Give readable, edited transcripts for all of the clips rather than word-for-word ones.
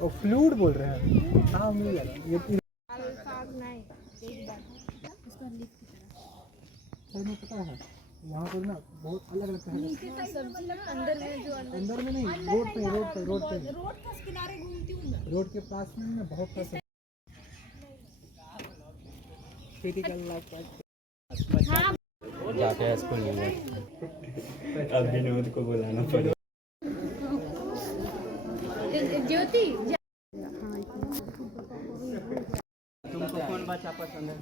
वो फ्लूड बोल रहे हैं। हाँ मिल जाएगा ये नहीं पता है। वहाँ पर ना बहुत अलग अलग तरह अंदर में नहीं, रोड पे किनारे घूमती हूँ, रोड के पास में ना बहुत सा जाके स्कूल में अब विनोद को बुलाना पड़ेगा। ज्योति तुमको कौन बच्चा पसंद है?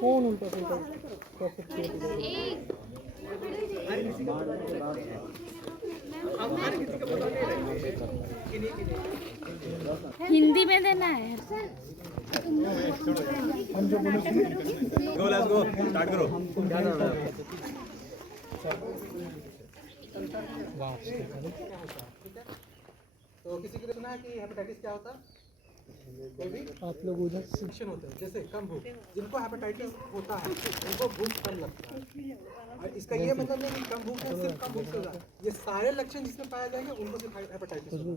कौन उल्टा पुल्टा हिंदी में देना है। हम जो बोले गो लेट्स गो स्टार्ट करो। तो किसी को सुना है कि हेपेटाइटिस क्या होता है? कोई भी आप लोग उधर शिक्षण होते हैं, जैसे कम भूख, जिनको हेपेटाइटिस होता है उनको भूख कम लगता है। और इसका ये मतलब नहीं कि कम भूख है सिर्फ कम भूख से होगा, ये सारे लक्षण जिसमें पाए जाएंगे उनको सिर्फ हेपेटाइटिस होगा।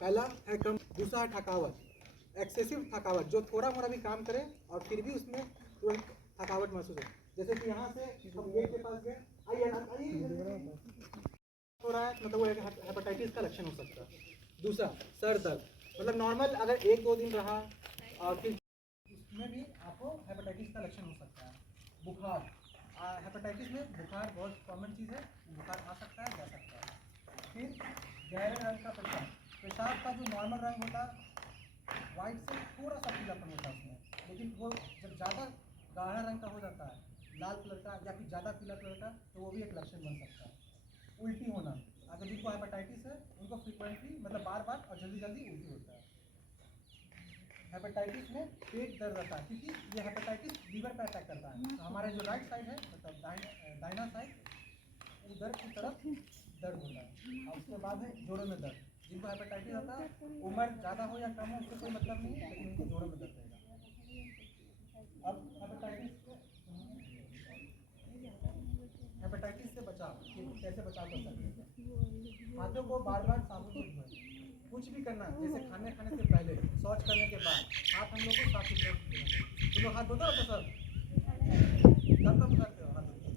पहला है कम, दूसरा है थकावट, एक्सेसिव थकावट, जो थोड़ा मोड़ा भी काम करे और फिर भी उसमें तुरंत थकावट महसूस हो। जैसे कि यहाँ से हम गेट के पास गए, आइए हो रहा है, मतलब वो हेपेटाइटिस का लक्षण हो सकता है। दूसरा सर दर्द, मतलब नॉर्मल अगर 1-2 दिन रहा और फिर उसमें भी आपको हेपेटाइटिस का लक्षण हो सकता है। बुखार, हेपेटाइटिस में बुखार बहुत कॉमन चीज़ है, बुखार आ सकता है जा सकता है। फिर गहरे रंग का पेशाब, पेशाब का जो नॉर्मल रंग होता है वाइट से थोड़ा सा पीलापन होता है उसमें, लेकिन वो जब ज़्यादा गाढ़ा रंग का हो जाता है, लाल कलर का या फिर ज़्यादा पीला कलर का, तो वो भी एक लक्षण बन सकता है। उल्टी होना, अगर जिनको हेपेटाइटिस है उनको फ्रीक्वेंटली मतलब बार बार और जल्दी जल्दी उल्टी होता है। हेपेटाइटिस में पेट दर्द रहता है, क्योंकि ये हेपेटाइटिस लीवर पर अटैक करता है। तो हमारे जो राइट साइड है मतलब दाहिना साइड उधर की तरफ दर्द होता है। और उसके बाद है जोड़ों में दर्द, जिनको हेपेटाइटिस होता है उम्र ज़्यादा हो या कम हो उससे कोई मतलब नहीं है, लेकिन उनको जोड़ों में दर्द रहेगा। अब हेपेटाइटिस से बचाव, कैसे बचाव कर सकते हैं? हाथों को बार बार साबुन से धोएं, कुछ भी करना जैसे खाने से पहले, शौच करने के बाद हाथ हम लोग को साफ सुथरा रखना चाहिए। तुम लोग हाथ धोते हो तो सब कब करते हो हाथ धोते?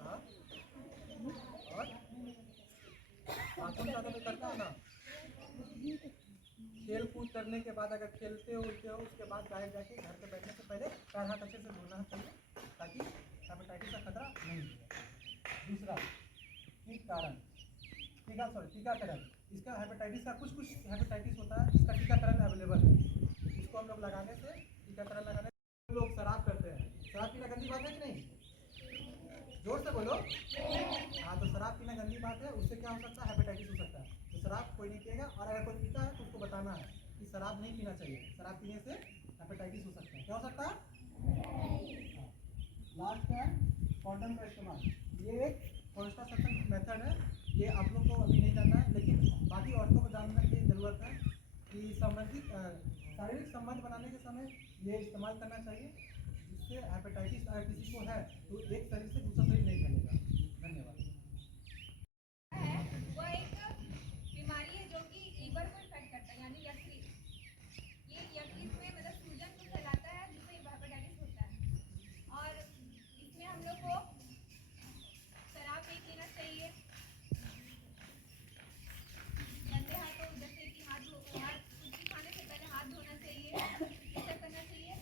हाँ, और हाथों ज़्यादा तो करता है ना। खेल कूद करने के बाद अगर खेलते हो उठते हो उसके बाद बाहर जाके घर पे बैठने से पहले पैर हाथ अच्छे से धोना चाहिए, ताकि हेपेटाइटिस का खतरा नहीं हो। दूसरा टीकाकरण, इसका हेपेटाइटिस का कुछ हेपेटाइटिस होता है इसका टीकाकरण अवेलेबल है, इसको हम लोग लगाने से टीकाकरण लगाने से। लोग शराब करते हैं, शराब पीना गंदी बात है कि नहीं? जोर से बोलो। हाँ, तो शराब पीना गंदी बात है, उससे क्या हो सकता है? हेपेटाइटिस हो सकता है। तो शराब कोई नहीं पिएगा, और अगर कोई पीता है तो उसको बताना है कि शराब नहीं पीना चाहिए, शराब पीने से हेपेटाइटिस हो सकता है। क्या हो सकता है? लास्ट है कॉन्डम का इस्तेमाल, ये एक कॉन्ट्रासेप्शन मेथड है, ये आप लोग को अभी नहीं जानना है, लेकिन बाकी औरतों को जानने की ज़रूरत है कि शारीरिक संबंध बनाने के समय ये इस्तेमाल करना चाहिए, जिससे हेपेटाइटिस अगर किसी को है तो एक शरीर से दूसरा शरीर नहीं फैलेगा। धन्यवाद। वो एक बीमारी है जो कि लीवर को इफेक्ट करता है, यानी यकृत। ये यकृत में मतलब सूजन को फैलाता है, जिससे हेपेटाइटिस होता है। और इसमें हम लोग को शराब नहीं पीना चाहिए, गंदे हाथों जैसे कि कुछ भी खाने से पहले हाथ धोना चाहिए, ये सब करना चाहिए।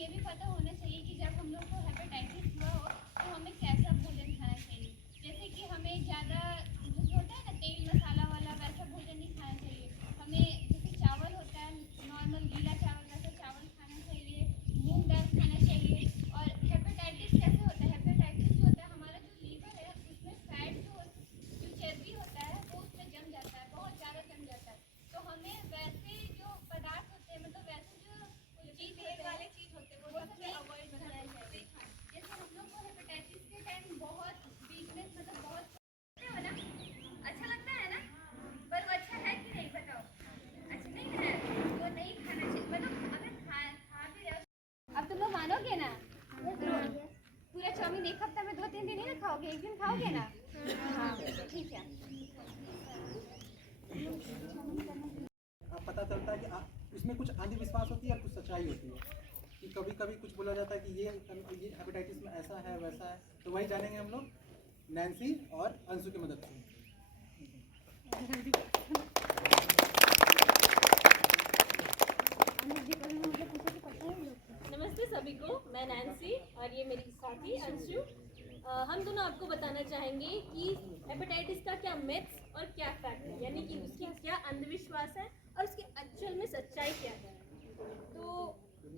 ये भी पता होना चाहिए कि जब हम लोग को हेपेटाइटिस हुआ हो तो हमें कैसा भोजन खाना चाहिए। जैसे कि हमें ज़्यादा जो होता है ना तेल मसाला वाला वैसा भोजन नहीं खाना चाहिए। हमें जैसे चावल होता है नॉर्मल गीला चावल वैसा चावल खाना चाहिए, मूंग दाल खाना चाहिए। और हेपेटाइटिस कैसे होता है, हेपेटाइटिस जो होता है हमारा जो लीवर है उसमें फैट जो चर्बी होता है वो उसमें जम जाता है, बहुत ज़्यादा जम जाता है। तो हमें वैसे जो पदार्थ होते हैं मतलब वैसे जो चीज़ वाले चीज़ होते हैं वो सब अवॉइड करना चाहिए। जैसे हम लोग को हेपेटाइटिस के टाइम बहुत वीकनेस मतलब बहुत हो ना, अच्छा लगता है ना, पर वो अच्छा है कि नहीं बताओ, अच्छा नहीं है, वो नहीं खाना चाहिए। मतलब अगर खा भी रहे हो अब तुम लोग मानोगे ना, पूरा चाउमीन एक हफ्ता में 2-3 दिन ही ना खाओगे, एक दिन खाओगे ना। हाँ ठीक है। पता चलता है कि उसमें कुछ अंधविश्वास होती है और कुछ सच्चाई होती है। कि कभी कभी कुछ बोला जाता है कि ये हेपेटाइटिस में ऐसा है वैसा है, तो वही जानेंगे हम लोग नैन्सी और अंशु की मदद से। नमस्ते सभी को, मैं नैन्सी और ये मेरी साथी अंशु। हम दोनों आपको बताना चाहेंगे कि हेपेटाइटिस का क्या मिथ्स और क्या फैक्ट है, यानी कि उसकी क्या अंधविश्वास है और उसकी एक्चुअल में सच्चाई क्या है। तो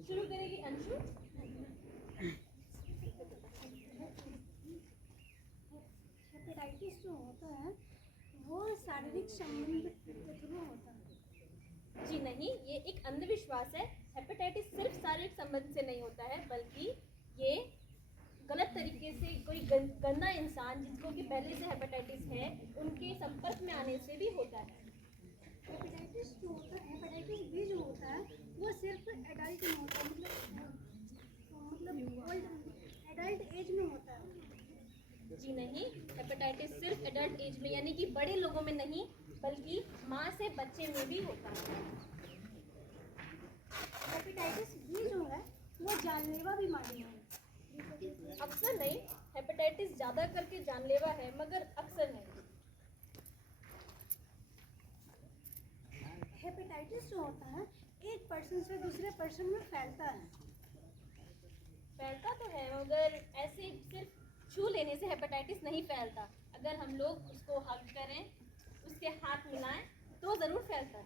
शुरू करेगी अंशु। हेपेटाइटिस जो होता है वो शारीरिक संबंध के थ्रू होता है। जी नहीं, ये एक अंधविश्वास है। हेपेटाइटिस सिर्फ शारीरिक संबंध से नहीं होता है, बल्कि ये गलत तरीके से कोई गंदा इंसान जिसको कि पहले से हेपेटाइटिस है उनके संपर्क में आने से भी होता है। हेपेटाइटिस जो होता है, हेपेटाइटिस बी जो होता है वो सिर्फ एडल्ट में होता है, मतलब ओल्ड एडल्ट एज में होता है। जी नहीं, हेपेटाइटिस सिर्फ एडल्ट एज में यानी कि बड़े लोगों में नहीं बल्कि माँ से बच्चे में भी होता है। हेपेटाइटिस बी जो है वो जानलेवा बीमारी है। अक्सर नहीं, हेपेटाइटिस ज़्यादा करके जानलेवा है मगर अक्सर नहीं। हेपेटाइटिस जो होता है एक पर्सन से दूसरे पर्सन में फैलता है। फैलता तो है मगर ऐसे सिर्फ छू लेने से हेपेटाइटिस नहीं फैलता। अगर हम लोग उसको हग करें, उसके हाथ मिलाएं तो ज़रूर फैलता है।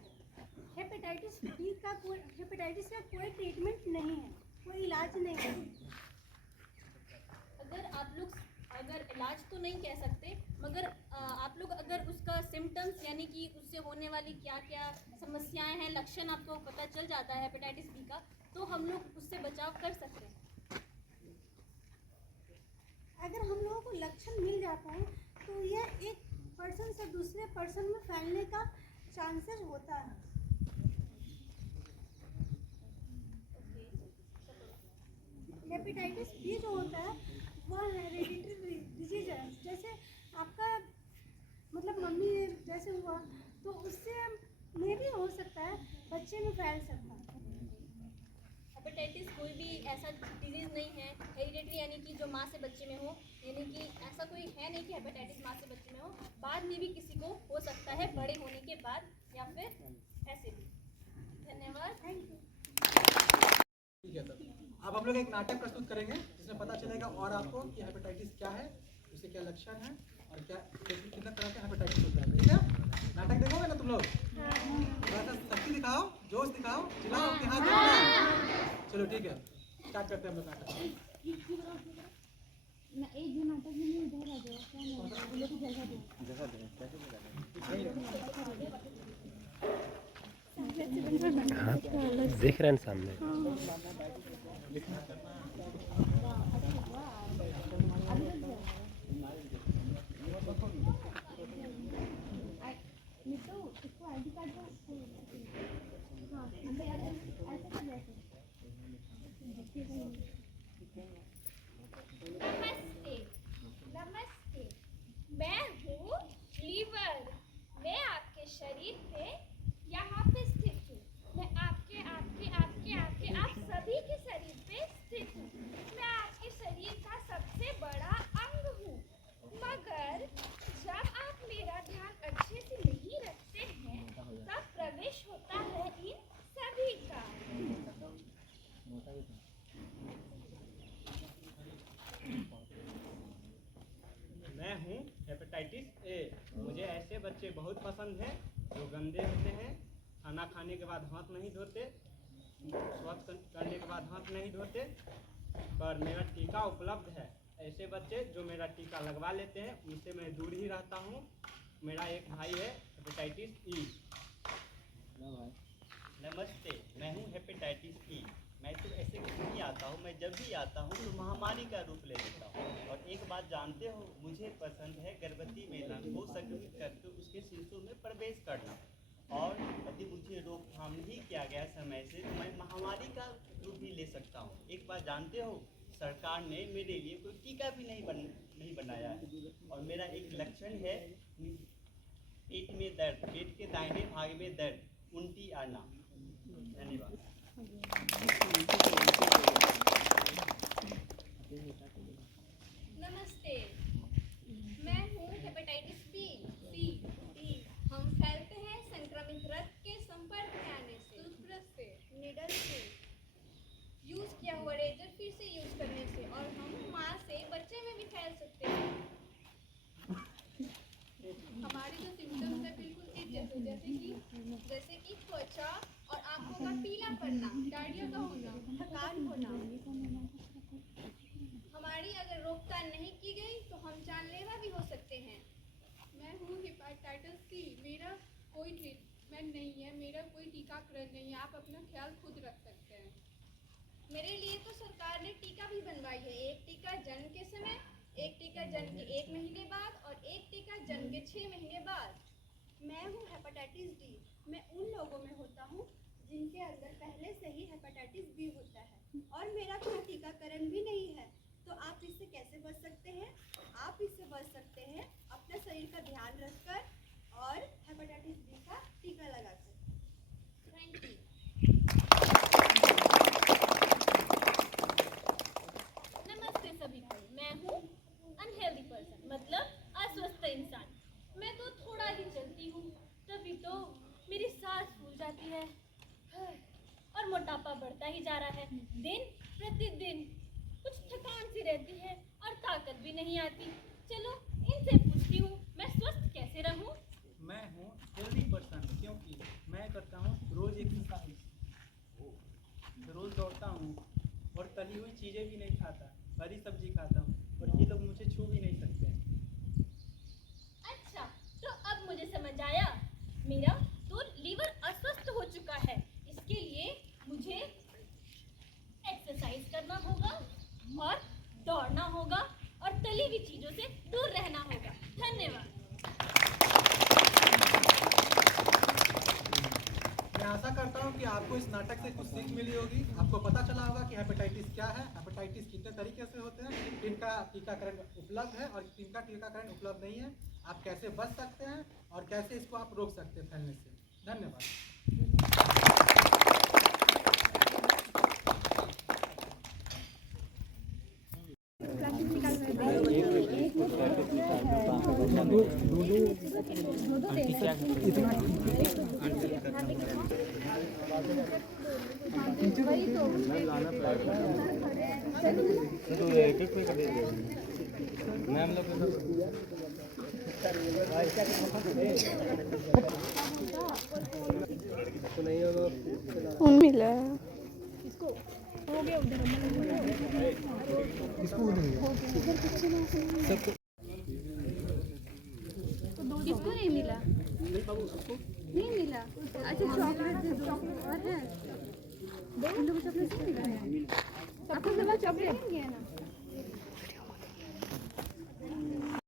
हेपेटाइटिस का कोई ट्रीटमेंट नहीं है, कोई इलाज नहीं है। अगर इलाज तो नहीं कह सकते मगर आप लोग अगर उसका सिम्टम्स यानी कि उससे होने वाली क्या क्या समस्याएं हैं, लक्षण आपको पता चल जाता है हेपेटाइटिस बी का, तो हम लोग उससे बचाव कर सकते हैं। अगर हम लोगों को लक्षण मिल जाता है तो यह एक पर्सन से दूसरे पर्सन में फैलने का चांसेस होता है। हेपेटाइटिस बी जो होता है वह हेरिडिटरी डिजीज है। जैसे आपका मतलब मम्मी जैसे हुआ तो उससे में भी हो सकता है, बच्चे में फैल सकता है। हेपेटाइटिस कोई भी ऐसा डिजीज़ नहीं है हेरिडिटरी यानी कि जो माँ से बच्चे में हो, यानी कि ऐसा कोई है नहीं कि हेपेटाइटिस माँ से बच्चे में हो। बाद में भी किसी को हो सकता है, बड़े होने के बाद या फिर ऐसे भी। धन्यवाद, थैंक यू। ठीक है सर, अब हम लोग एक नाटक प्रस्तुत करेंगे जिसमें पता चलेगा और आपको कि हेपेटाइटिस क्या है, उसके क्या लक्षण हैं और क्या कितना तरह का हेपेटाइटिस होता है। ठीक है, नाटक देखोगे ना तुम लोग? थोड़ा सा शक्ति दिखाओ, जोश दिखाओ, चिल्लाओ कि हाँ देखना। चलो ठीक है, स्टार्ट करते हैं हम लोग नाटक। मैं एक दिन नाटक में नहीं इधर आ जाओ, क्या नहीं लोग की जगह दो। देख रहे हैं सामने। इसको आईडी कार्ड दो। हाँ ऐसे कर ऐसे। नमस्ते, नमस्ते, मैं हूँ लीवर। मैं आपके शरीर पे यहाँ पे स्थित हूँ। मैं आपके आप सभी के शरीर पे स्थित बच्चे बहुत पसंद हैं जो गंदे होते हैं, खाना खाने के बाद हाथ नहीं धोते, स्वच्छ करने के बाद हाथ नहीं धोते। पर मेरा टीका उपलब्ध है। ऐसे बच्चे जो मेरा टीका लगवा लेते हैं उनसे मैं दूर ही रहता हूँ। मेरा एक भाई है हेपेटाइटिस ई। नमस्ते, मैं हूँ हेपेटाइटिस ई। मैं तो ऐसे नहीं आता हूँ, मैं जब भी आता हूँ तो महामारी का रूप ले लेता हूँ। और एक बात जानते हो, मुझे पसंद है गर्भवती महिला को संक्रमित करके उसके शिशु में प्रवेश करना। और यदि मुझे रोकथाम नहीं किया गया समय से तो मैं महामारी का रूप भी ले सकता हूँ। एक बात जानते हो, सरकार ने मेरे लिए कोई टीका भी नहीं बनाया है। और मेरा एक लक्षण है पेट में दर्द, पेट के दाहिने भाग में दर्द, उल्टी आना। धन्यवाद। नमस्ते, मैं हूँ हेपेटाइटिस बी। हम फैलते हैं संक्रमित रक्त के संपर्क में आने से, टूथब्रश से, निडल से, यूज किया हुआ रेजर फिर से यूज करने से, और हम माँ से बच्चे में भी फैल सकते हैं। हमारे जो सिम्टम्स है बिल्कुल चीज जैसे कि त्वचा और आंखों का पीला पड़ना, डायरिया का होना, थकान होना। हमारी अगर रोकथाम नहीं की गई तो हम जानलेवा भी हो सकते हैं। मैं हूँ हेपेटाइटिस सी। मेरा कोई ट्रीटमेंट नहीं है, मेरा कोई टीकाकरण नहीं है, आप अपना ख्याल खुद रख सकते हैं। मेरे लिए तो सरकार ने टीका भी बनवाई है। एक टीका जन्म के समय, एक टीका जन्म के 1 महीने बाद और एक टीका जन्म के 6 महीने बाद। मैं हूँ हेपेटाइटिस डी। मैं उन लोगों में होता हूँ जिनके अंदर पहले से ही हेपेटाइटिस बी होता है और मेरा कोई टीकाकरण भी नहीं है। तो आप इससे कैसे बच सकते हैं? आप इससे बच सकते हैं अपने शरीर का ध्यान रखकर और हेपेटाइटिस बी का टीका लगाकर। Thank you. नमस्ते सभी को, मैं हूँ अनहेल्दी पर्सन, मतलब अस्वस्थ इंसान। मैं तो थोड़ा ही चलती हूँ तभी तो मेरी सांस फूल जाती है और मोटापा बढ़ता ही जा रहा है। दिन प्रतिदिन कुछ थकान सी रहती है और ताकत भी नहीं आती। चलो इनसे पूछती हूँ, मैं स्वस्थ कैसे रहूँ? मैं हूँ हेल्दी पर्सन क्योंकि मैं करता हूँ रोज एक्सरसाइज, रोज दौड़ता हूँ और तली हुई चीज़ें भी नहीं खाता, हरी सब्जी खाता हूँ और ये लोग मुझे छू भी नहीं सकते। अच्छा, तो अब मुझे समझ आया, मेरा तो लीवर अस्वस्थ हो चुका है। इसके लिए मुझे एक्सरसाइज करना होगा और दौड़ना होगा और तली हुई चीजों से दूर रहना होगा। धन्यवाद। मैं आशा करता हूँ कि आपको इस नाटक से कुछ सीख मिली होगी। आपको पता चला होगा कि हेपेटाइटिस क्या है, हेपेटाइटिस कितने तरीके से होते हैं, किनका टीकाकरण उपलब्ध है और किनका टीकाकरण उपलब्ध नहीं है, आप कैसे बच सकते हैं और कैसे इसको आप रोक सकते हैं फैलने से। धन्यवाद। मैम लोग मिला किसको नहीं मिला? नहीं मिला। अच्छा, चॉकलेट दे दो। और है? 2 किलो चॉकलेट नहीं मिला है। आपको चॉकलेट नहीं है ना?